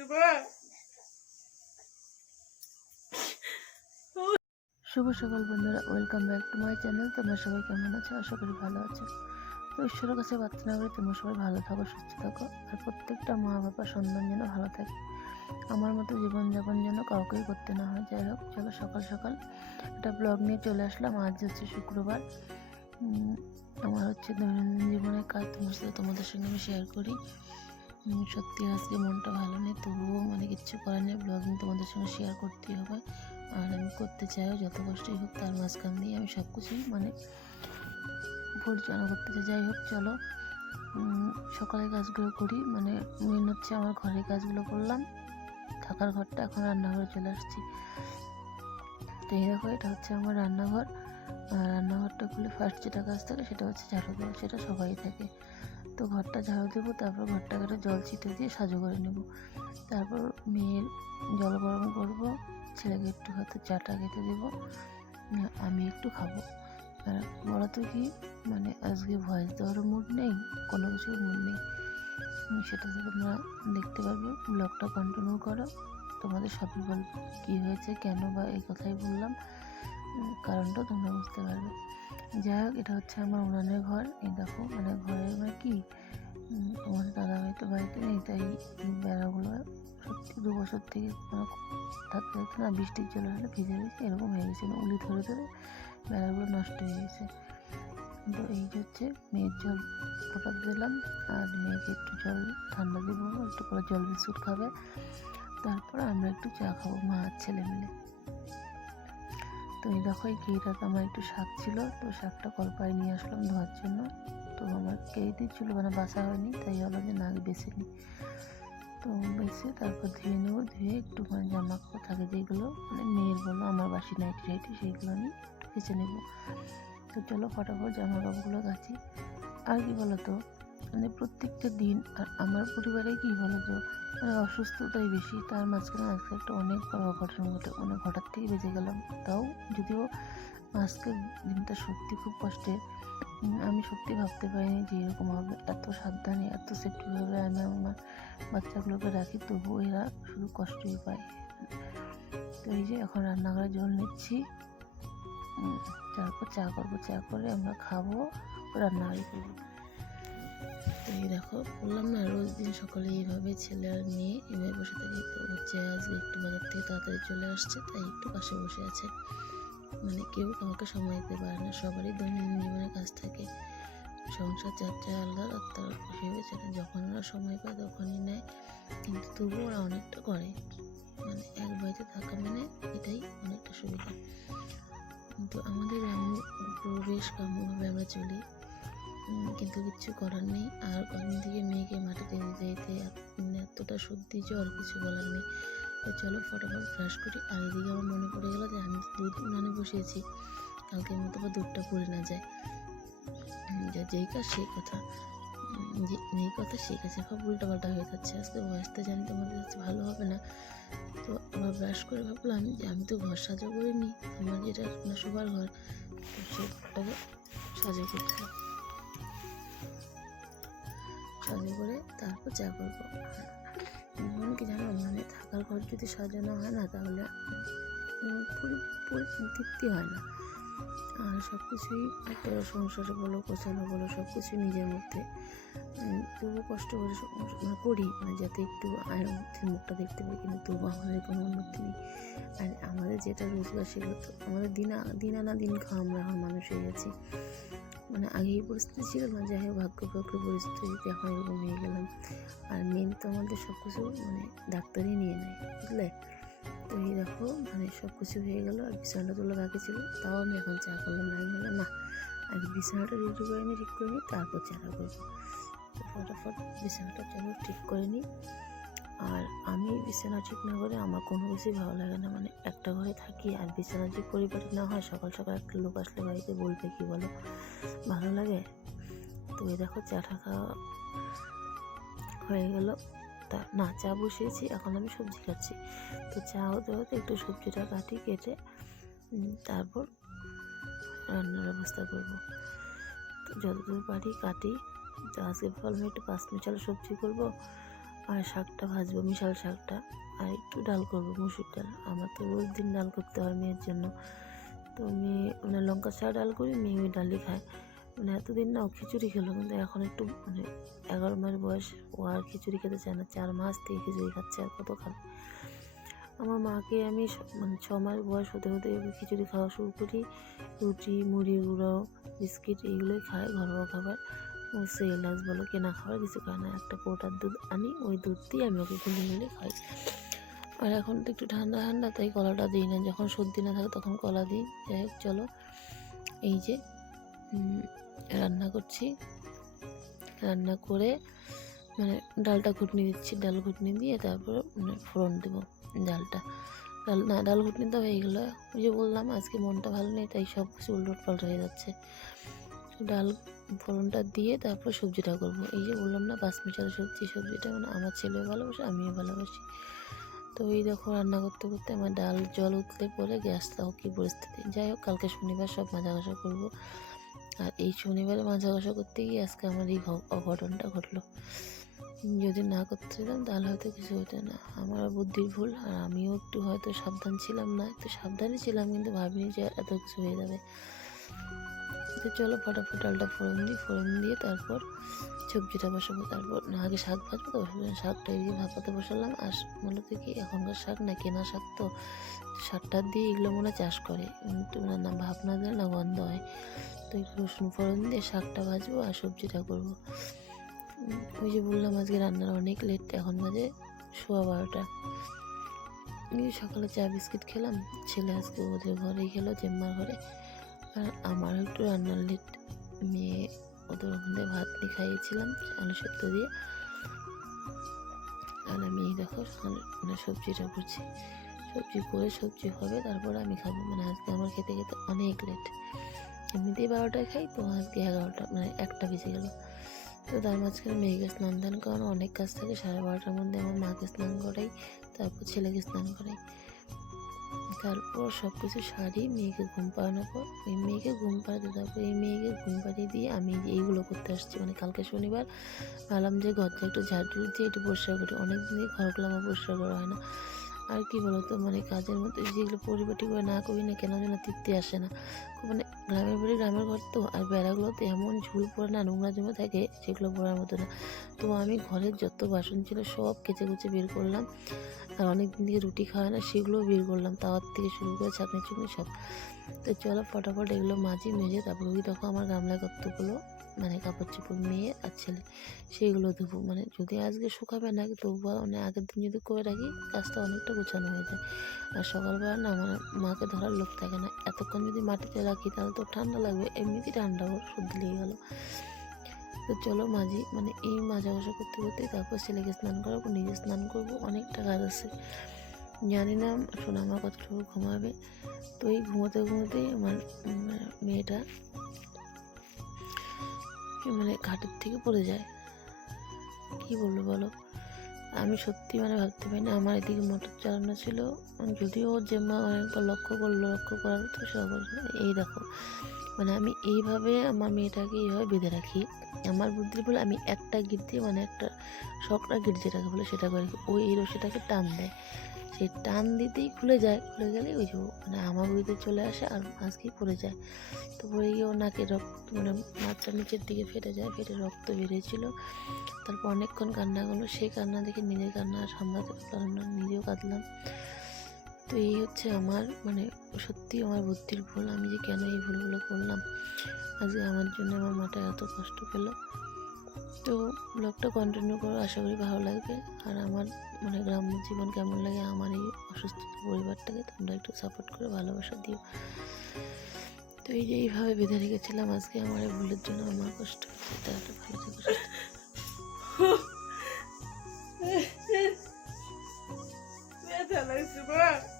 শুভ সকাল বন্ধুরা welcome back to my channel তোমরা সবাই কেমন আছো? আশা করি ভালো আছো। তো ঈশ্বরের কাছে প্রার্থনা করি তোমরা সবাই ভালো থাকো, সুস্থ থাকো। আর প্রত্যেকটা মা বাবা সন্তান যেন ভালো থাকে। আমার মতো জীবনযাপন যেন কাউকেই করতে না হয়। যাই হোক, চলো সকাল সকাল একটা ব্লগ নিয়ে চলে আসলাম। আজ হচ্ছে শুক্রবার। আমার হচ্ছে দৈনন্দিন জীবনের কাজ তোমার সাথে তোমাদের সঙ্গে আমি শেয়ার করি। সত্যি আজকে মনটা ভালো নেই তবুও মানে কিচ্ছু করার নেই ব্লগিং তোমাদের সঙ্গে শেয়ার করতেই হবে। আর আমি করতে চাইও যত কষ্টই হোক তার মাঝখান দিয়ে আমি সব কিছুই মানে পরিচালনা করতে চাই। যাই হোক চলো উম, সকালে কাজগুলো করি। মানে মেন হচ্ছে আমার ঘরের কাজগুলো করলাম। থাকার ঘরটা এখন রান্নাঘরে চলে আসছি। তো এই দেখো এটা হচ্ছে আমার রান্নাঘর। আর রান্নাঘরটা খুলে ফার্স্ট যেটা কাজ থাকে সেটা হচ্ছে ঝাড়ু দেওয়া সেটা সবাই থাকে। তো ঘরটা ঝাড়ু দেবো, তারপর ঘরটাকে একটা জল ছিটে দিয়ে সাজু করে নেব। তারপর মেয়ের জল গরম করব, ছেলেকে একটু হয়তো চাটা খেতে দেবো আমি একটু খাব। বলো তো কি মানে আজকে ভয়েস দেওয়ার মুড নেই, কোনো কিছুর মুড নেই। সেটা তো তোমরা দেখতে পারবে ব্লগটা কন্টিনিউ করো। তোমাদের সবই বলব কী হয়েছে, কেন বা এই কথাই বললাম। কারণটা তোমরা বুঝতে পারবে। যাই হোক এটা হচ্ছে আমার উনানের ঘর। এই দেখো মানে ঘরের মানে কি? উম, তোমাদের দাদা ভাই তো বাড়িতে নেই তাই বেড়াগুলো সত্যি দু বছর থেকে কোনো থাকতে থাকতে না বৃষ্টির জল হলে ভিজে গেছে এরকম হয়ে গেছে মানে উলি ধরে ধরে বেড়াগুলো নষ্ট হয়ে গেছে। তো এই হচ্ছে মেয়ের জল ফোটা দিলাম আর মেয়েকে একটু জল ঠান্ডা দেবো একটু করে জল বিস্কুট খাবে। তারপর আমরা একটু চা খাব মা আর ছেলে মিলে। তো এই দেখো এই কেইটাতে আমার একটু শাক ছিল, তো শাকটা কলপায় নিয়ে আসলাম ধোয়ার জন্য। তো আমার কেই দিচ্ছিল মানে বাসা হয়নি, তাই ভাবলাম যে না, আগে বেছে নিই। তো বেছে তারপর ধুয়ে নেব, ধুয়ে একটু মানে জামা কাপড় থাকে যেগুলো মানে মেয়ের বলো, আমার বাসি নাইটি টাইটি সেইগুলো আমি বেছে নেব। তো চলো ফটাফট জামা কাপড়গুলো কাচি। আর কি বলতো মানে প্রত্যেকটা দিন আর আমার পরিবারে কি বলো তো মানে অসুস্থতাই বেশি। তার মাঝখানে আজকে একটা অনেক বড় অঘটন ঘটে অনেক হঠাৎ থেকে বেঁচে গেলাম। তাও যদিও আজকের দিনটা সত্যি খুব কষ্টের আমি সত্যি ভাবতে পারিনি যে এরকম হবে। এত সাবধানে, এত সেফটিভাবে আমি আমার বাচ্চাগুলোকে রাখি, তবুও এরা শুধু কষ্টই পায়। তো এই যে এখন রান্নাঘরে জল নিচ্ছি। তারপর চা করব। চা করে আমরা খাব, রান্নাবাড়ি করব। তো এই দেখো, বললাম না, রোজ দিন সকালে এইভাবে ছেলে আর মেয়ে এভাবে বসে থাকি। তো হচ্ছে আজকে একটু বাজার থেকে তাড়াতাড়ি চলে আসছে, তাই একটু পাশে বসে আছে। মানে কেউ কাউকে সময় দিতে পারে না, সবারই দৈনন্দিন জীবনে কাজ থাকে। সংসার চর্চা আলাদা, আর তার ভেবে চলে যখন ওরা সময় পায় তখনই নেয়। কিন্তু তবুও ওরা অনেকটা করে। মানে এক বাড়িতে থাকা মানে এটাই অনেকটা সুবিধা। কিন্তু আমাদের গ্রাম্য পরিবেশ গ্রাম্যভাবে আমরা চলি। কিন্তু কিচ্ছু করার নেই। আর কদিন থেকে মেয়েকে মাটিতে এত- মানে এতটা সর্দি, জ্বর কিছু বলার নেই। তো চলো ফটাফট ব্রাশ করি। আর এদিকে আমার মনে পড়ে গেলো যে আমি দুধ উনানে বসিয়েছি। কালকের মতো বা দুধটা পড়ে না যায়। যেই কাজ সেই কথা। যে যেই কথা সেই কাজ। সব উল্টাপাল্টা হয়ে যাচ্ছে। আজকে বয়সটা জানি তোমাদের কাছে ভালো হবে না। তো আবার ব্রাশ করে ভাবলাম যে আমি তো ঘর সাজা করিনি আমার যেটা শোবার ঘর সেটাকে সাজা করতে সাজা করে তারপর চা করব। এমন কি জানো মানে থাকার ঘর যদি সাজানো হয় না তাহলে তৃপ্তি হয় না। আর সব কিছুই একটা সংসারে বলো, গোছানো বলো সব কিছুই নিজের মধ্যে। তবুও কষ্ট করে মানে করি মানে যাতে একটু আয়ের মধ্যে মুখটা দেখতে পাই, কিন্তু তবু আমাদের কোনো উন্নতি নেই। আর আমাদের যেটা রোজগার সেগুলো তো আমাদের দিন দিন আনা দিন খাওয়া আমরা এখন মানুষ হয়ে গেছি। মানে আগেই পরিস্থিতি ছিল না, যাই হোক ভাগ্য ভাগ্য পরিস্থিতিতে এখন এরকম হয়ে গেলাম। আর মেন তো আমাদের সব কিছু মানে ডাক্তারই নিয়ে নেয়, বুঝলে? তো এই দেখো মানে সব কিছু হয়ে গেলো আর বিছানাটা তোলা বাকি ছিল, তাও আমি এখন চা করলাম না। আমি বললাম, না, আগে বিছানাটা রেডি করে নিই ঠিক করে নিই, তারপর চাটা করব। ফটাফট বিছানাটা চলো ঠিক করে নিই। আর আমি বিছানা ঠিক না করে আমার কোনো কিছুই ভালো লাগে না। মানে একটা ঘরে থাকি আর বিছানা ঠিক পরিপাটি না হয়, সকাল সকাল একটা লোক আসলে বাড়িতে বলবে কি বলো? ভালো লাগে? তো এই দেখো চাটা খাওয়া হয়ে গেল। তা না, চা বসিয়েছি, এখন আমি সবজি খাচ্ছি। তো চা হতে হতে একটু সবজিটা কাটি, কেটে তারপর রান্নার ব্যবস্থা করব। তো যতদূর পারি কাটি। তো আজকে ভাবলাম একটু পাঁচ মিশাল সবজি করব। আর শাকটা ভাজবো মিশাল শাকটা। আর একটু ডাল করব মুসুর ডাল। আমার তো রোজ দিন ডাল করতে হয় মেয়ের জন্য। তো মেয়ে মানে লঙ্কা ছাড়া ডাল করি, মেয়ে ওই ডালই খায়। মানে এতদিন না ও খিচুড়ি খেলো, কিন্তু এখন একটু মানে এগারো মাস বয়স, ও আর খিচুড়ি খেতে চায় না। চার মাস থেকে খিচুড়ি খাচ্ছে, আর কত খাবে? আমার মাকে আমি মানে ছ মাস বয়স হতে হতে খিচুড়ি খাওয়া শুরু করি। রুটি, মুড়ি, গুঁড়ো, বিস্কিট, এইগুলোই খায় ঘরোয়া খাবার। ও সেলাস বলো কেনা খাবার, কিছু খায় না। একটা পোটার দুধ আনি, ওই দুধ দিয়ে আমি ওকে গুলি মিলে খাই। আর এখন তো একটু ঠান্ডা ঠান্ডা, তাই কলাটা দিই না। যখন সর্দি না থাকে তখন কলা দিই। যাই হোক, চলো। এই যে রান্না করছি। রান্না করে মানে ডালটা ঘুটনি দিচ্ছি। ডাল ঘুটনি দিয়ে তারপর মানে ফোড়ন দেবো ডালটা। ডাল, না, ডাল ঘুটনি তো হয়ে গেলো। ওই যে বললাম, আজকে মনটা ভালো নেই, তাই সব কিছু উল্টোট পাল্ট হয়ে যাচ্ছে। ডাল ফোড়নটা দিয়ে তারপর সবজিটা করব। এই যে বললাম না বাসমিচার সবজি, সবজিটা মানে আমার ছেলেও ভালোবাসে, আমিও ভালোবাসি। তো এই দেখো রান্না করতে করতে আমার ডাল জল উঠলে পরে গ্যাস গ্যাসটাও কী পরিস্থিতি। যাই হোক, কালকে শনিবার সব মাজা ঘষা করব। আর এই শনিবারে মাজা ঘষা করতে গিয়ে আজকে আমার এই অঘটনটা ঘটলো। যদি না করতে যেতাম তাহলে হয়তো কিছু হতো না। আমার বুদ্ধির ভুল, আর আমিও একটু হয়তো সাবধান ছিলাম না, একটু সাবধানই ছিলাম, কিন্তু ভাবিনি যে এত কিছু হয়ে যাবে। তো চলো ফটাফট ডালটা ফোড়ন দিই, ফোড়ন দিয়ে তারপর সবজিটা বসাবো। তারপর না, আগে শাক ভাজবো তো শাকটা এদিকে ভাপাতে বসালাম। আর মূলত কি, এখনকার শাক না, কেনা শাক তো শাকটা দিয়ে এগুলো মনে চাষ করে। না না ভাপ না না, গন্ধ হয়। তো রসুন ফোড়ন দিয়ে শাকটা ভাজবো আর সবজিটা করব। ওই যে বললাম আজকে রান্নার অনেক লেট এখন বাজে সোয়া বারোটা। সকালে চা বিস্কিট খেলাম। ছেলে আজকে ওদের ঘরেই খেলো জেম্মার ঘরে। আর আমার একটু রান্নার লেট। মেয়ে ওদের ওখান ভাত নিয়ে খাইয়েছিলাম, আলু সেদ্ধ দিয়ে। আর আমি দেখো মানে সবজিটা করছি। সবজি করে সবজি হবে, তারপর আমি খাব। মানে আজকে আমার খেতে খেতে অনেক লেট। এমনিতেই বারোটায় খাই, তো আজকে এগারোটা মানে একটা বেজে গেল। তো তার মাঝখানে মেয়েকে স্নান দান করানো, অনেক কাজ থাকে, সাড়ে বারোটার মধ্যে আমার মাকে স্নান করাই, তারপর ছেলেকে স্নান করাই। তারপর সব কিছু সারি মেয়েকে ঘুম পাড়ানোর পর ওই মেয়েকে ঘুম পাড়াতে তারপর এই মেয়েকে ঘুম পাড়িয়ে দিয়ে আমি এইগুলো করতে আসছি। মানে কালকে শনিবার ভাবলাম যে ঘরটা একটু ঝাড়ু দিয়ে একটু পরিষ্কার করি। অনেক দিন ঘরগুলো আমার পরিষ্কার করা হয় না। আর কি বলতো? মানে কাজের মধ্যে যেগুলো পরিপাটি করে না করি না কেন যেন তৃপ্তি আসে না। মানে গ্রামের বাড়ি গ্রামের ঘর তো, আর বেড়াগুলোতে এমন ঝুল পড়ে না, নোংরা জমে থাকে সেগুলো পড়ার মতো না। তো আমি ঘরের যত বাসন ছিল সব কেচে কুচে বের করলাম। আর অনেক দিন থেকে রুটি খাওয়া না, সেগুলোও বের করলাম। তাওয়ার থেকে শুরু করে চাটনি চুটনি সব। তো চলো, ফটাফট এগুলো মাঝি মেজে, তারপর ওই দেখো আমার গামলায় কতগুলো মানে কাপড় চোপড় মেয়ে আর ছেলে সেইগুলো ধুবো। মানে যদি আজকে শুকাবে না, তবুও মানে আগের দিন যদি করে রাখি, কাজটা অনেকটা গোছানো হয়ে যায়। আর সকালবেলা না আমার মাকে ধরার লোক থাকে না। এতক্ষণ যদি মাটিতে রাখি, তাহলে তো ঠান্ডা লাগবে, এমনিতেই ঠান্ডা ওর সর্দি লেগে গেলো। তো চলো মাঝি মানে এই মাজা ঘষা করতে করতে তারপর ছেলেকে স্নান করাবো, নিজে স্নান করব, অনেকটা কাজ আছে। জানি না আমার কতটুকু ঘুমাবে। তো এই ঘুমোতে ঘুমোতেই আমার মেয়েটা মানে ঘাটের থেকে পড়ে যায়। কি বলব বলো? আমি সত্যি মানে ভাবতে পারি না, আমার এদিকে মোটর চালানো ছিল। যদিও ওর যে মা অনেকবার লক্ষ্য করল, লক্ষ্য করার তো সে এই দেখো মানে আমি এইভাবে আমার মেয়েটাকে এইভাবে বেঁধে রাখি। আমার বুদ্ধির বলে আমি একটা গিট দিয়ে মানে একটা শখটা গিট যেটাকে বলে সেটা করে। ওই এই রশিটাকে টান দেয়। সেই টান দিতেই খুলে যায়, খুলে গেলে ওই যে মানে আমার বুড়িতে চলে আসে আর আজকেই পড়ে যায়। তো পড়ে গিয়ে ও নাকে রক্ত মানে মাথাটা নিচের দিকে ফেটে যায়, ফেটে রক্ত বেরিয়েছিল। তারপর অনেকক্ষণ কান্না করল। সেই কান্না দেখে নিজের কান্না সামলাতে পারলাম না, নিজেও কাঁদলাম। তো এই হচ্ছে আমার মানে সত্যি আমার বুদ্ধির ভুল, আমি যে কেন এই ভুলগুলো করলাম আজকে আমার জন্য আমার মাটা এত কষ্ট পেল। তো ব্লগটা কন্টিনিউ করো, আশা করি ভালো লাগবে। আর আমার মানে গ্রাম্য জীবন কেমন লাগে, আমার এই অসুস্থ পরিবারটাকে তোমরা একটু সাপোর্ট করে, ভালোবাসা দিও। তো এই যে এইভাবে বেঁধে রেখেছিলাম, আজকে আমার এই ভুলের জন্য আমার কষ্ট তাহলে ভালো থাকো